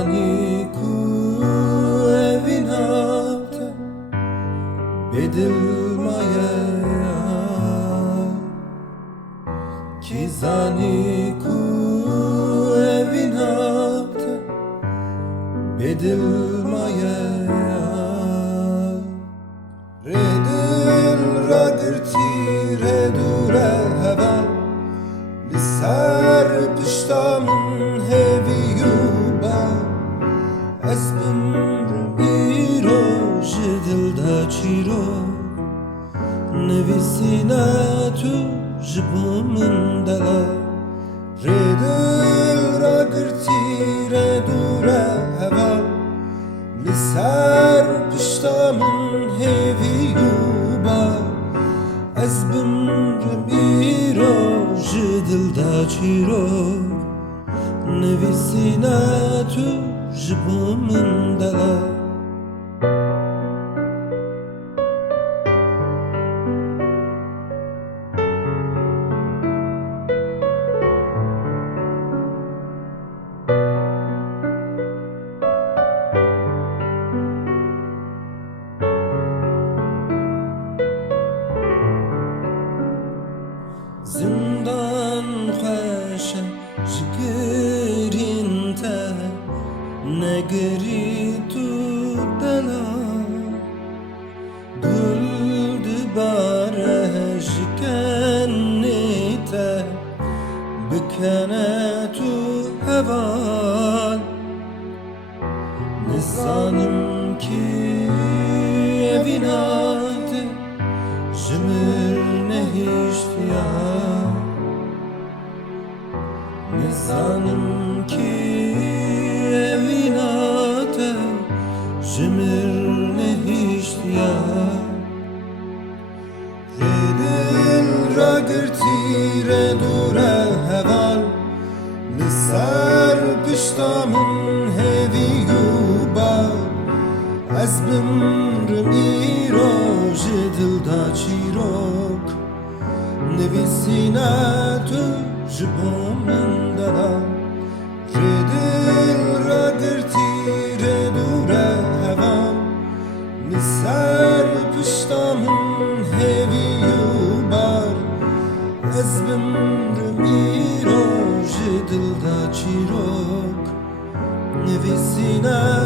زانی کو evin hafte bedilmaya ki zani ku evin hafte bedilmaya redil ragirti redure heval لسر پشتامون هویو با اسمم بیرو جدل دا چیرو نویسینا تو جبومن دلا ردل را گرتی ردوره هوا لسر پشتامون هویو با اسمم بیرو جدل دا چیرو نویسینا تو جبومن دلا زندان خوشم جگرین تا نگری تو دلا گل دباره جکنی تا بکنه تو هوال نزانم کی evinate جمر نهیشت یا نزانم کی evinate جمر نهیشت یا ردل را گرتی ردوره هوال لسر پشتامون هویو با از بمرم ایرو جدل دا چیروک نویسینا تو جبومن دلا ردل را گرتی ردوره هوام لسر پشتامون هویو بار از بمرم ایرو جدل دا چیروک نویسینا